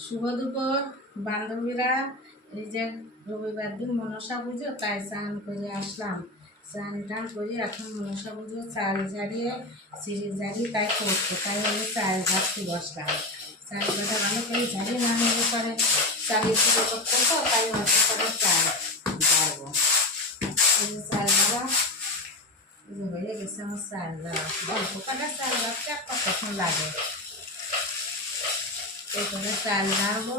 শুভ দুপুর বান্ধবীরা। এই যে রবিবার দিন মনসা পুজো, তাই স্নান করে আসলাম। স্নান টান করে এখন মনসা পুজো চাল ঝাড়িয়ে সিঁড়ি ঝাড়ি তাই করতো, তাই হলে চাল ঝাড়তে বসলাম। চাল কাটা ভালো করে ঝাড়িয়ে না হলে পরে চালিয়ে পুজো করতে, তো তাই হয়তো করে চাল ঝাড়বো। এই যে চাল ঝাড়া হয়ে গেছে আমার চাল ঝাড়া। অল্প কাটা চাল ঝাড়তে আর কতক্ষণ লাগে। এখানে চাল ঝাড়বো,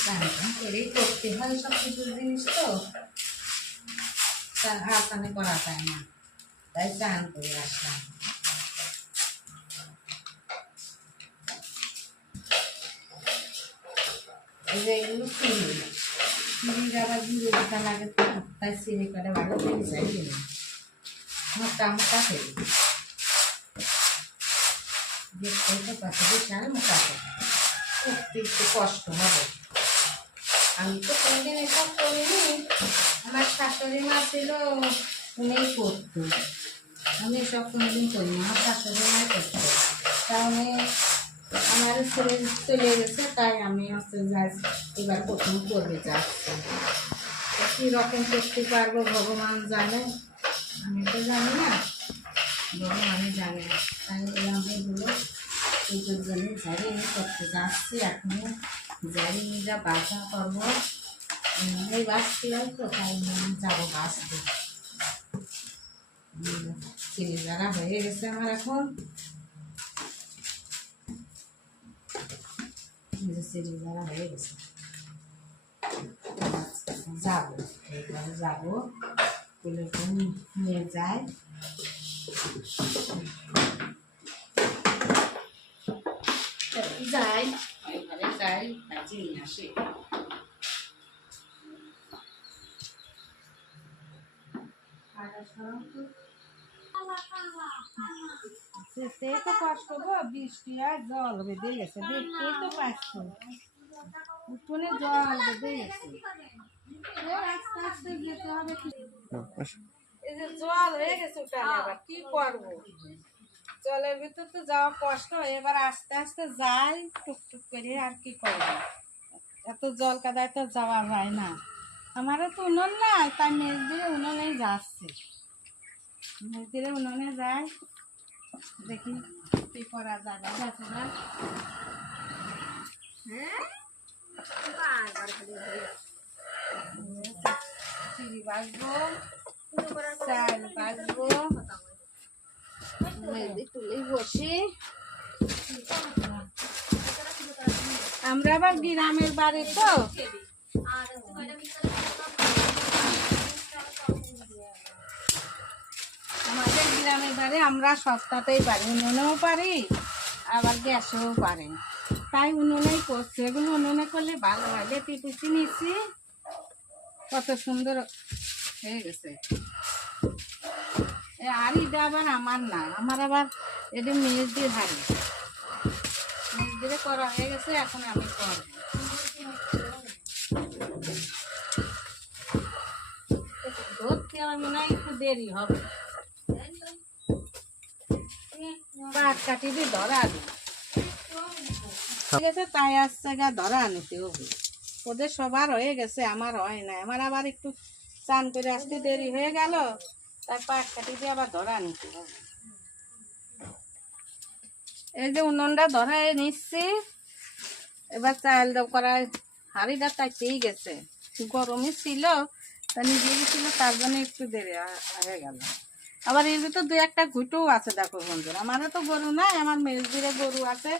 স্নান করেই করতে হয় সব কিছুর জিনিস, তো আসানে করা যায় না, তাই স্নান করে আসলাম। এই যে এগুলো সিঁড়ির আবার গুঁড়ো দিতে লাগে, তো তাই সিঁড়ি করে ভালো ফেলি যাই দিল মোটা মোটা ফেলি দেখতে পাশে বিশাল মোটা ফেলি, করতে একটু কষ্ট হবে। আমি তো কোনদিন এসব করিনি, আমার শাশুড়ি মা ছিল উনিই করতো, আমি এসব কোনোদিন করিনি, আমার শাশুড়ি মাই করতো। তাহলে আমার ছেলে চলে গেছে, তাই আমি হচ্ছে যাই এবার প্রথম করবে যাচ্ছি। কীরকম করতে পারবো ভগবান জানে, আমি তো জানি না, ভগবানই জানে। তাই আমি এগুলো পুজোর জন্য ঝাড়িয়ে করতে যাচ্ছি। এখনও ঝাড়িয়ে যা বাসা করবো, এই বাসটি হয় তো, তাই যাবো বাসতে। চিনি দ্বারা হয়ে গেছে আমার এখন, চিনি দ্বারা হয়ে গেছে। যাবো এইভাবে যাবো, তুলে নিয়ে যাই, যাই ওইভাবে যাই, বাজি নিয়ে আসি। যেতেই তো কষ্ট গো, বৃষ্টি আর জল বেঁধে গেছে, দেখতেই তো পাচ্ছ উঠোনে জল বেঁধে গেছে। আস্তে আস্তে যেতে হবে, এই যে জল হয়ে গেছে উঠানে, আবার কি করবো, জলের ভিতর তো যাওয়া কষ্ট। এবার আস্তে আস্তে যাই টুকটুক করে, আর কি করবো, এত জল কাদায় তো যাওয়া যায় না। আমারও তো উনুন নাই, তাই মেজ দিয়ে উনুনেই যাচ্ছে, মেজ দিয়ে উনুনে যাই, দেখি কি করা যাবে। চিড়ি বাজবো, চাল বাজবো, তুলেই বসি। আমরা আবার গ্রামের বাড়ি, তো আমাদের গ্রামের বাড়ি, আমরা সস্তাতেই পারি, উনুনেও পারি আবার গ্যাসেও পারি, তাই উনুনেই করছি। এগুলো উনুনে করলে ভালো হয়। বেটি কুচি নিচ্ছি, কত সুন্দর হয়ে গেছে। আর এটা আবার আমার না, আমার আবার এটা মেজ দিয়ে হারি, মেজ দিয়ে করা হয়ে গেছে, এখন আমি করব। ধরতে আমার মনে হয় একটু দেরি হবে, পাট কাটি দিয়ে ধরা আনি, ঠিক আছে, তাই আসছে গা ধরা আনিতে হবে। ওদের সবার হয়ে গেছে, আমার হয় না, আমার আবার একটু চান করে আসতে দেরি হয়ে গেল, তাই পাট কাটি দিয়ে আবার ধরা আনিতে হবে। এই যে উনুনটা ধরায় নিচ্ছি, এবার চাল করা হাঁড়িটা তাইতেই গেছে, গরমই ছিল, তা নিজে গেছিল, তার জন্য একটু দেরি হয়ে গেল। আবার এর ভিতর দু একটা ঘুটুও আছে, দেখো বন্ধুরা, আমারও তো গরু নাই, আমার মেজদিরে গরু আছে,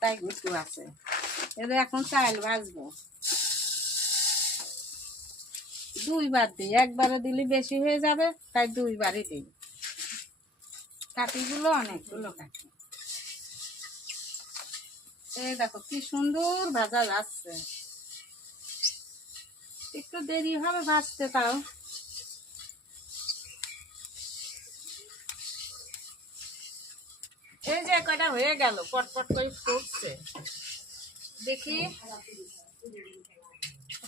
তাই ঘুটু আছে। এদের এখন চাল ভাজবো, দুইবার দিই, একবারে দিলে বেশি হয়ে যাবে, তাই দুইবারই দিই। কাঠিগুলো অনেকগুলো কাঠি, এই দেখো কি সুন্দর ভাজা যাচ্ছে। একটু দেরি হবে ভাজতে, তাও এই যে কয়টা হয়ে গেল, পটপট করে ফুটছে, দেখি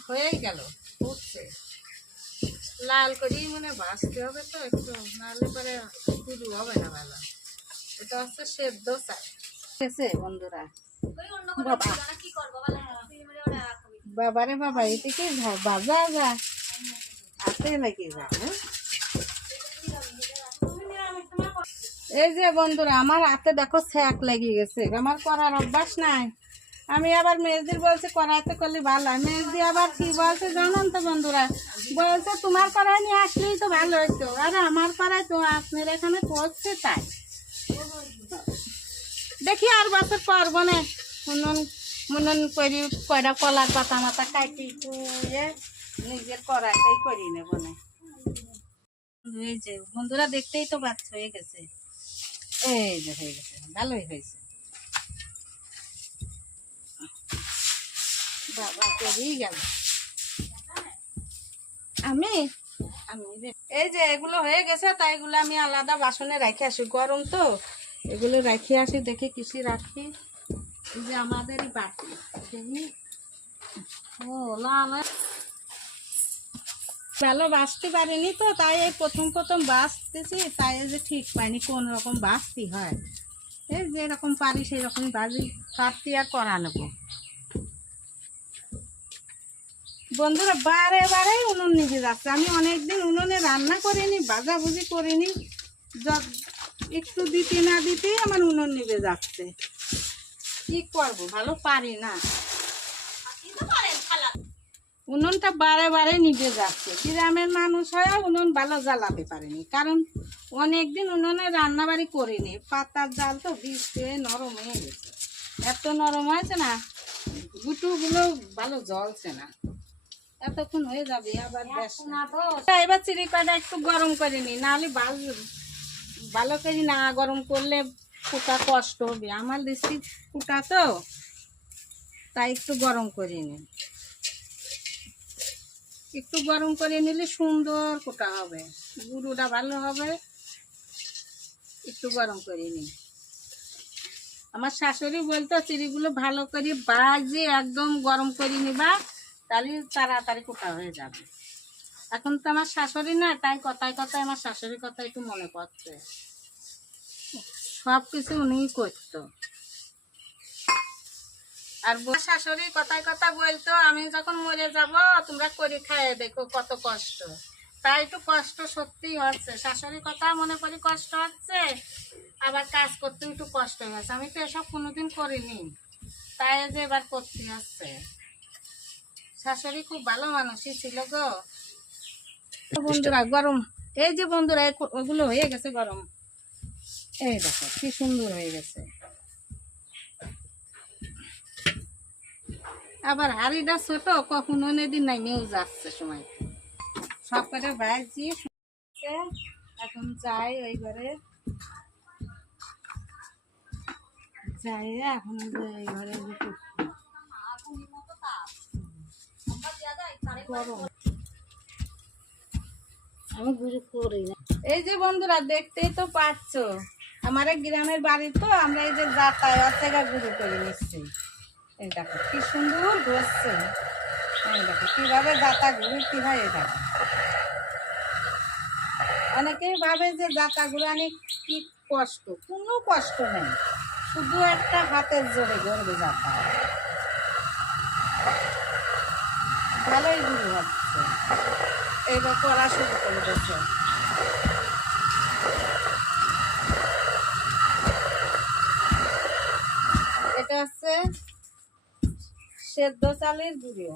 হয়ে গেল, ফুটছে। লাল করেই মানে ভাজতে হবে, তো একটু নাহলে পরে পুরো হবে না ভালো। এটা হচ্ছে সেদ্ধ চাল, বন্ধুরা। বাবারে বাবা, এটা কি বাজা যা আছে নাকি? এই যে বন্ধুরা, আমার হাতে দেখো ছ্যাঁক লেগে গেছে। আমার করার অভ্যাস নাই। আমি আবার মেজদির বলছি কড়াইতে করলে ভালো হয়। মেজদি আবার কি বলছে জানেন তো বন্ধুরা, বলছে তোমার কড়াই নিয়ে আসলেই তো ভালো হইতো। আরে আমার কড়াই তো আপনার এখানে করছে তাই। দেখি আর বছর করবো না। উনুন মুনুন করি, কয়টা কলার পাতা মাথা কাটি কুয়ে নিজের কড়াইটাই করি নেব না। এই যে বন্ধুরা দেখতেই তো বাচ্চা হয়ে গেছে। এই যে হয়ে গেছে, ভালোই হয়েছে। বাবা করেই গেল। আমি এই যে এগুলো হয়ে গেছে, তাই এগুলো আমি আলাদা বাসনে রেখে আসি। গরম তো, এগুলো রেখে আসি। দেখি কিসে রাখি। এই যে আমাদেরই বাটি। ও লাল ভালো বাঁচতে পারিনি তো, তাই এই প্রথম প্রথম বাঁচতেছি। তাই যে ঠিক পাইনি কোন রকম বাঁচতে হয়। এই যেরকম পারি সেই রকম বাজি পারতি আর করা নেবো। বন্ধুরা বারে বারে উনুন নিভে যাচ্ছে। আমি অনেকদিন উনুনে রান্না করিনি, ভাজাভুজি করিনি। একটু দিতে না দিতেই আমার উনুন নিভে যাচ্ছে। কি করবো, ভালো পারি না। উনুনটা বারে বারে নিভে যাচ্ছে। গ্রামের মানুষ হয়ে উনুন ভালো জ্বালাতে পারেনি, কারণ অনেকদিন উনুনে রান্না বাড়ি করিনি। পাতার জাল তো ভিজতে নরম হয়ে গেছে। এত নরম হয়েছে না, গুটুগুলো ভালো জ্বলছে না। এতক্ষণ হয়ে যাবে আবার। এবার চিড়ি কয়টা একটু গরম করে নি, নাহলে ভালো করে না গরম করলে ফুটা কষ্ট হবে। আমার দেশি ফুটা তো, তাই একটু গরম করে নি। একটু গরম করে নিলে সুন্দর ফুটা হবে, গুঁড়োটা ভালো হবে। একটু গরম করে নি। আমার শাশুড়ি বলতো চিড়িগুলো ভালো করে বাজে একদম গরম করে নিবা, তাহলে তাড়াতাড়ি ফুটা হয়ে যাবে। এখন তো আমার শাশুড়ি না, তাই কথায় কথায় আমার শাশুড়ির কথা একটু মনে পড়ছে। সব কিছু উনিই করতো। আর শাশুড়ি কথায় কথা বলতো, আমি যখন মরে যাব তোমরা করে খাইয়ে দেখো কত কষ্ট। তাই একটু কষ্ট সত্যিই হচ্ছে। শাশুড়ির কথা মনে করি কষ্ট হচ্ছে, আবার কাজ করতে একটু কষ্ট হচ্ছে। আমি তো এসব কোনোদিন করিনি, তাই যে এবার করতে হচ্ছে। শাশুড়ি খুব ভালো মানুষই ছিল গো। বন্ধুরা গরম, এই যে বন্ধুরা ওগুলো হয়ে গেছে গরম। এই দেখো কি সুন্দর হয়ে গেছে। আবার হাড়িটা ছোট, কখনো নেদিন নাই নিউ যাচ্ছে সময়। সব করে ভাজি এখন যাই ওই ঘরে, যাই এখন ওই ঘরে গরম। আমি গুরু করি না। এই যে বন্ধুরা দেখতেই তো পাচ্ছ, আমার গ্রামের বাড়ি তো, আমরা এই যে যাতায়াত থেকে গুরু করে নিচ্ছি। এই দেখো কি সুন্দর ঘুরছে। এই দেখো কিভাবে যাতা ঘুরতে হয়। এই দেখো অনেকেই ভাবে যে যাতা ঘুরানি কি কষ্ট, কোনো কষ্ট নেই, শুধু একটা হাতের জোরে ঘুরবে যাতা। ভালোই গুরু হচ্ছে। এইবার করা শুরু করে দিচ্ছে। এটা হচ্ছে সেদ্ধ চালের গুঁড়ো।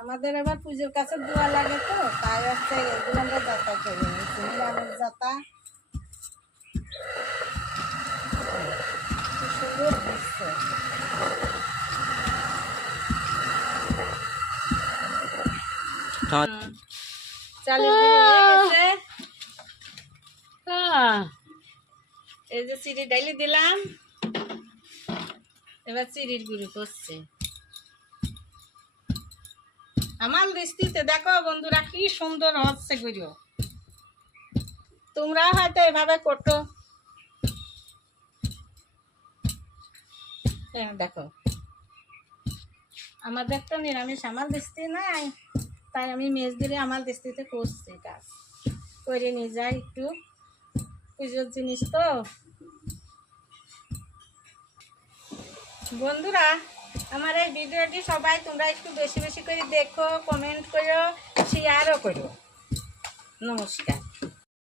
আমাদের এবার পুজোর কাছে দোয়া লাগে তো, তাই হচ্ছে এগুলো আমরা যাতা করে নিচ্ছি। নিরামিষ যাতা সুন্দর দিচ্ছে। চালের গুঁড়ো হয়ে গেছে। এই যে চিড়ি ডাইলি দিলাম, এবার চিড়ির গুঁড়ো করছে। আমার দৃষ্টিতে দেখো বন্ধুরা কি সুন্দর হচ্ছে গুঁড়ো। তোমরা হয়তো এভাবে করতো। দেখো আমাদের তো নিরামিষ আমার দৃষ্টি নাই, তাই আমি মেজ দিলে আমার দৃষ্টিতে করছি কাজ করে নিয়ে যাই। একটু পুজোর জিনিস তো বন্ধুরা, আমার এই ভিডিওটি সবাই তোমরা একটু বেশি বেশি করে দেখো, কমেন্ট করো, শেয়ারও করো। নমস্কার।